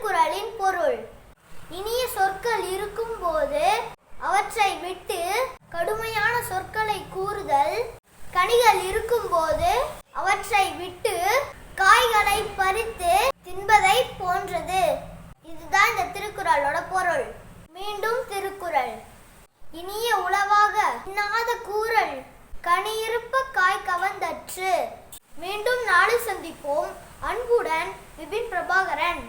திருக்குறளின் பொருள். இனிய சொற்கள் இருக்கும்போது அவற்றை விட்டு கடுமையான சொற்களை கூறுதல், கனிகள் இருக்கும்போது அவற்றை விட்டு காய்களை பறித்து தின்பதை போன்றது. இதுதான் இந்த திருக்குறளோட பொருள். மீண்டும் திருக்குறள். இனிய உளவாக இன்னாத கூறல் கனியிருப்ப காய் கவர்ந்தற்று. மீண்டும் நாளை சந்திப்போம். அன்புடன் விபின் பிரபாகரன்.